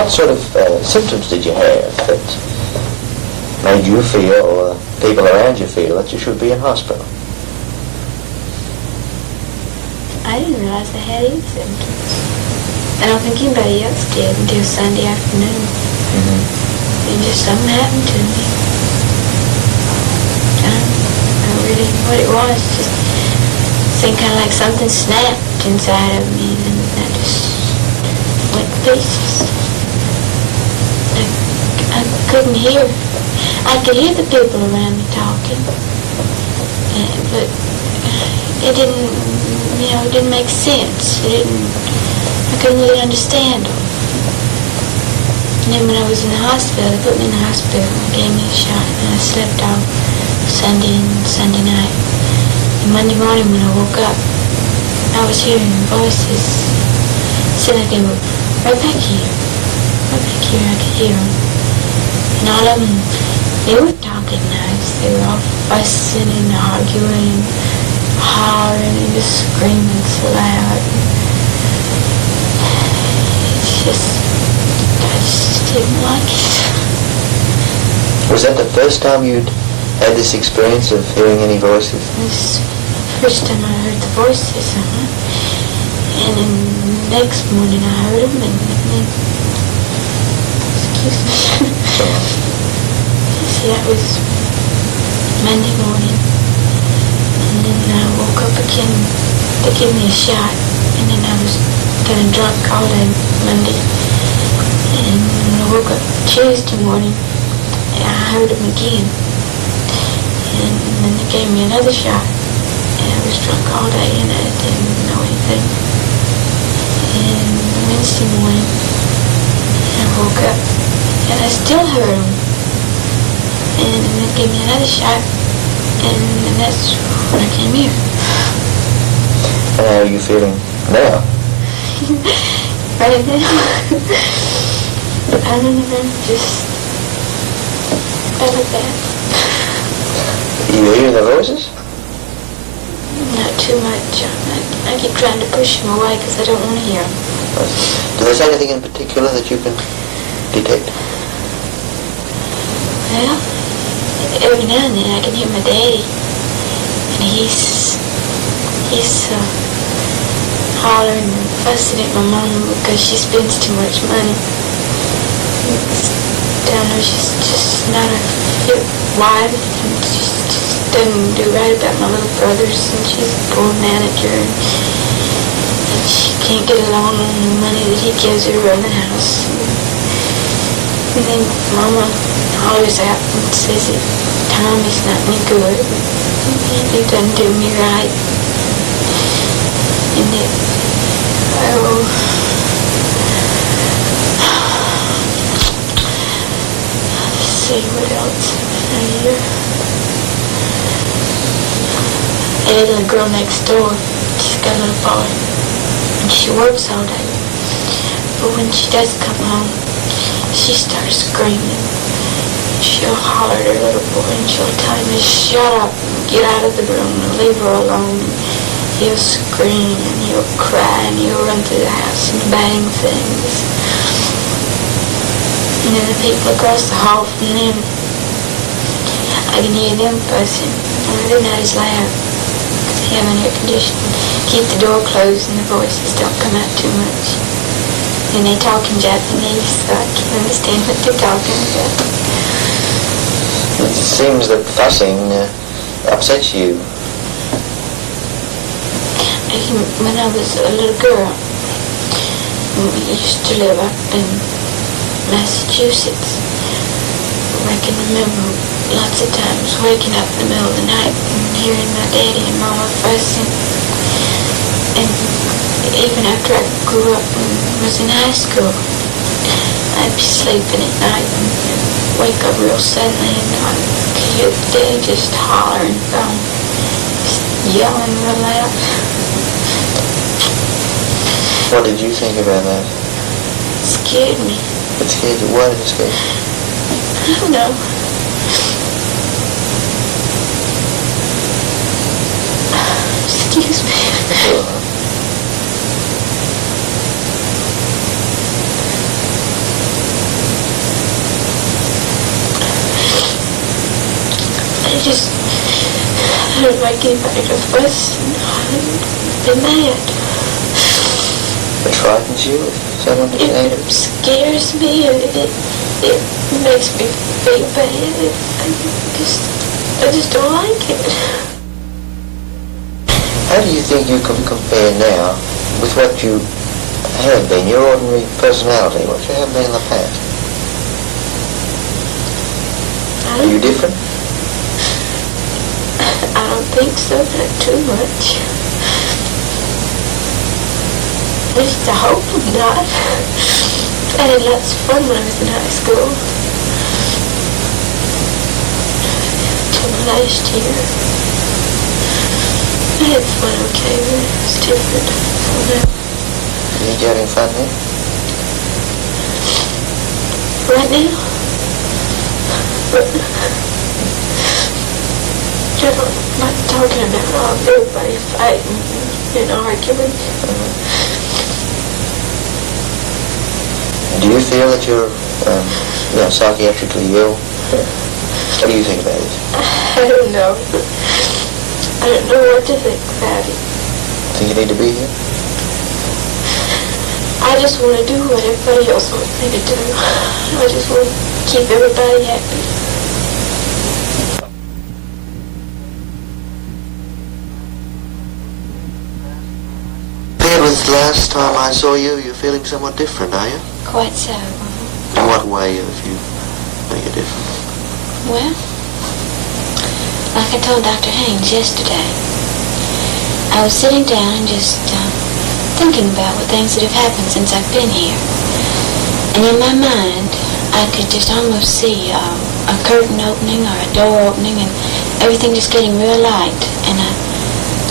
what sort of symptoms did you have that made you feel, or people around you feel, that you should be in hospital? I didn't realize I had any symptoms. I don't think anybody else did until Sunday afternoon. And just something happened to me. I really, what it was, just seemed kind of like something snapped inside of me, and I just went to pieces. I couldn't hear. I could hear the people around me talking, but it didn't, it didn't make sense. I couldn't really understand them. And then when I was in the hospital, they put me in the hospital and gave me a shot, and I slept off Sunday night. And Monday morning when I woke up, I was hearing voices. It seemed like they were right back here. Right back here, I could hear them. And all of them, they were talking nice. They were all fussing and arguing and hollering and just screaming so loud. It's just, I just didn't like it. Was that the first time you'd had this experience of hearing any voices? This first time I heard the voices, and then the next morning I heard them, and then, excuse me. See, that was Monday morning, and then I woke up again. They gave me a shot, and then I was kind of drunk all day Monday, and when I woke up Tuesday morning, I heard them again. And then they gave me another shot, and I was drunk all day, and I didn't know anything. And Wednesday morning, I woke up, and I still heard them. And then they gave me another shot, and that's when I came here. And how are you feeling now? Right now? I don't know, just I like that. You hear the voices? Not too much. I keep trying to push them away because I don't want to hear them. Do they say anything in particular that you can detect? Well, every now and then I can hear my daddy, and he's hollering and fussing at my mom because she spends too much money. Down there, she's just not a fit wife, and she just doesn't do right about my little brothers, and she's a poor manager, and she can't get along on the money that he gives her around the house. And then Mama hollers out and says that Tommy's not any good, he doesn't do me right, and that, see what else I hear. Ed, the girl next door, she's got a little boy, and she works all day. But when she does come home, she starts screaming. She'll holler at her little boy, and she'll tell him to shut up and get out of the room and leave her alone. And he'll scream, and he'll cry, and he'll run through the house and bang things. And then the people across the hall from them, I can hear them fussing. They're not as loud. They have an air conditioning. Keep the door closed and the voices don't come out too much. And they talk in Japanese, so I can't understand what they're talking about. It seems that fussing upsets you. When I was a little girl, we used to live up in Massachusetts. I can remember lots of times waking up in the middle of the night and hearing my daddy and mama fussing. And even after I grew up and was in high school, I'd be sleeping at night and wake up real suddenly and I could hear daddy just hollering, just yelling real loud. What did you think about that? It scared me. It scared you? Why did it scare you? I don't know. Excuse me. I don't like anybody to fuss and be mad. It frightens you if someone is angry? It scares me, and it makes me feel bad. I just don't like it. How do you think you can compare now with what you have been, your ordinary personality, what you have been in the past? Are you different? I don't think so, not too much. At least I hope I'm not. I had lots of fun when I was in high school. Till last year. I had fun, okay, but it was different. You think you're having fun then? Right now? I'm not talking about everybody fighting and arguing. Do you feel that you're psychiatrically ill? What do you think about it? I don't know. I don't know what to think about it. Think you need to be here? I just want to do what everybody else wants me to do. I just want to keep everybody happy. Compared with last time I saw you, you're feeling somewhat different, are you? Quite so. In what way have you made a difference? Well, like I told Dr. Haynes yesterday, I was sitting down and just thinking about what things that have happened since I've been here. And in my mind, I could just almost see a curtain opening or a door opening and everything just getting real light. And I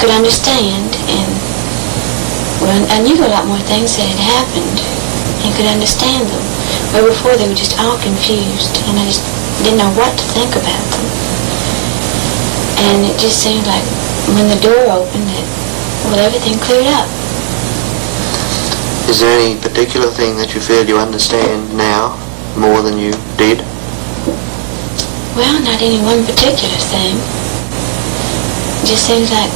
could understand, and well, I knew a lot more things that had happened and could understand them. Where before they were just all confused and I just didn't know what to think about them. And it just seemed like when the door opened that, well, everything cleared up. Is there any particular thing that you feel you understand now more than you did? Well, not any one particular thing. It just seems like,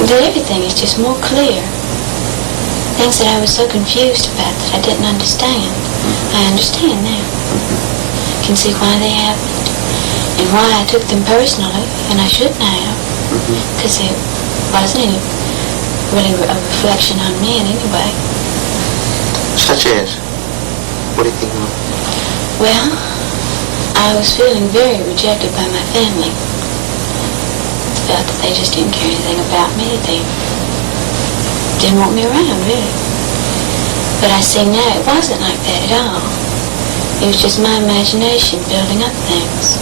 that everything is just more clear. Things that I was so confused about that I didn't understand, I understand now. Can see why they happened and why I took them personally, and I shouldn't have, because it wasn't any really a reflection on me in any way. Such as? What do you think of? Well, I was feeling very rejected by my family. Felt that they just didn't care anything about me. They didn't want me around, really. But I see now it wasn't like that at all. It was just my imagination building up things.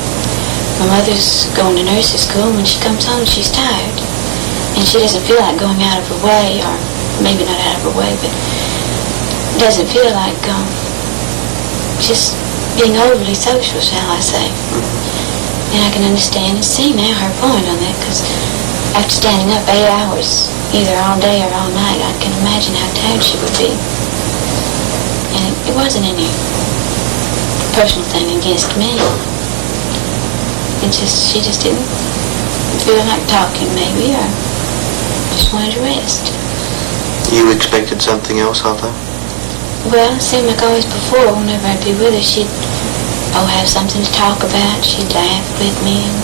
My mother's going to nurse's school. When she comes home, she's tired. And she doesn't feel like going out of her way, or maybe not out of her way, but doesn't feel like just being overly social, shall I say. And I can understand and see now her point on that, because after standing up 8 hours, either all day or all night, I can imagine how tired she would be. And it wasn't any personal thing against me. She just didn't feel like talking, maybe, or just wanted to rest. You expected something else of her? Well, it seemed like always before, whenever I'd be with her, she'd have something to talk about. She'd laugh with me and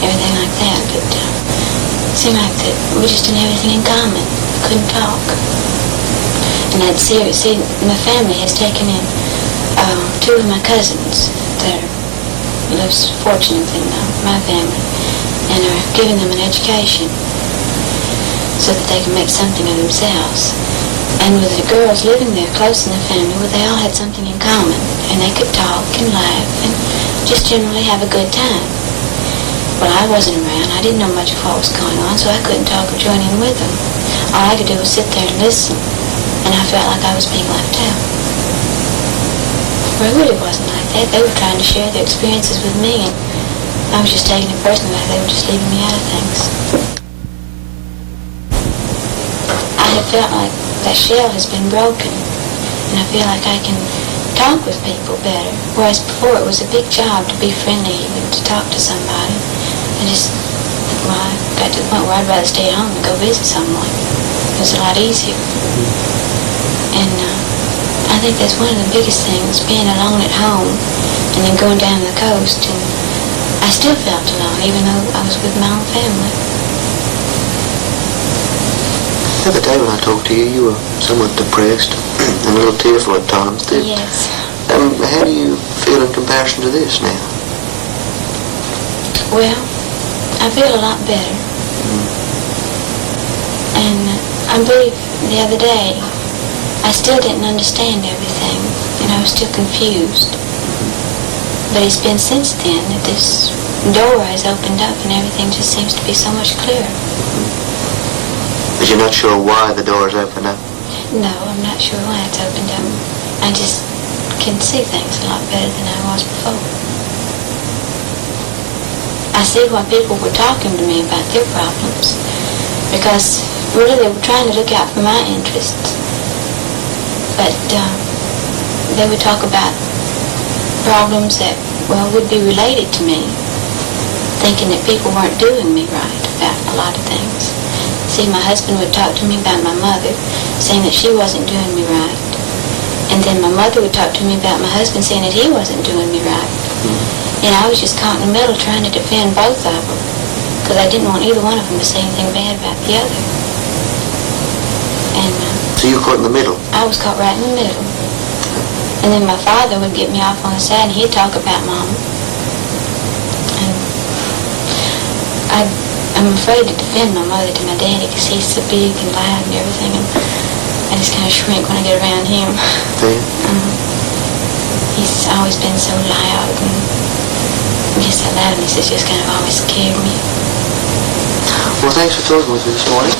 everything like that. But it seemed like that we just didn't have anything in common. We couldn't talk. And I'd see my family has taken in 2 of my cousins that lives fortunately in my family, and are giving them an education so that they can make something of themselves. And with the girls living there close in the family, well, they all had something in common, and they could talk and laugh and just generally have a good time. Well, I wasn't around. I didn't know much of what was going on, so I couldn't talk or join in with them. All I could do was sit there and listen, and I felt like I was being left out. Well, it really wasn't like that. They were trying to share their experiences with me, and I was just taking it personally like they were just leaving me out of things. I have felt like that shell has been broken, and I feel like I can talk with people better, whereas before it was a big job to be friendly, even to talk to somebody. I just, well, I got to the point where I'd rather stay at home and go visit someone. It was a lot easier. And I think that's one of the biggest things, being alone at home and then going down the coast. And I still felt alone, even though I was with my own family. The other day when I talked to you, you were somewhat depressed and a little tearful at times. Yes. How do you feel in comparison to this now? Well, I feel a lot better. And I believe the other day, I still didn't understand everything, and I was still confused. But it's been since then that this door has opened up and everything just seems to be so much clearer. But you're not sure why the door's opened up? No, I'm not sure why it's opened up. I just can see things a lot better than I was before. I see why people were talking to me about their problems, because really they were trying to look out for my interests. But they would talk about problems that, well, would be related to me, thinking that people weren't doing me right about a lot of things. See, my husband would talk to me about my mother, saying that she wasn't doing me right. And then my mother would talk to me about my husband, saying that he wasn't doing me right. And I was just caught in the middle trying to defend both of them, because I didn't want either one of them to say anything bad about the other. And so you were caught in the middle? I was caught right in the middle. And then my father would get me off on the side and he'd talk about Mama. And I'm afraid to defend my mother to my daddy because he's so big and loud and everything, and I just kind of shrink when I get around him. He's always been so loud, and just that loudness has just kind of always scared me. Well, thanks for talking with me this morning.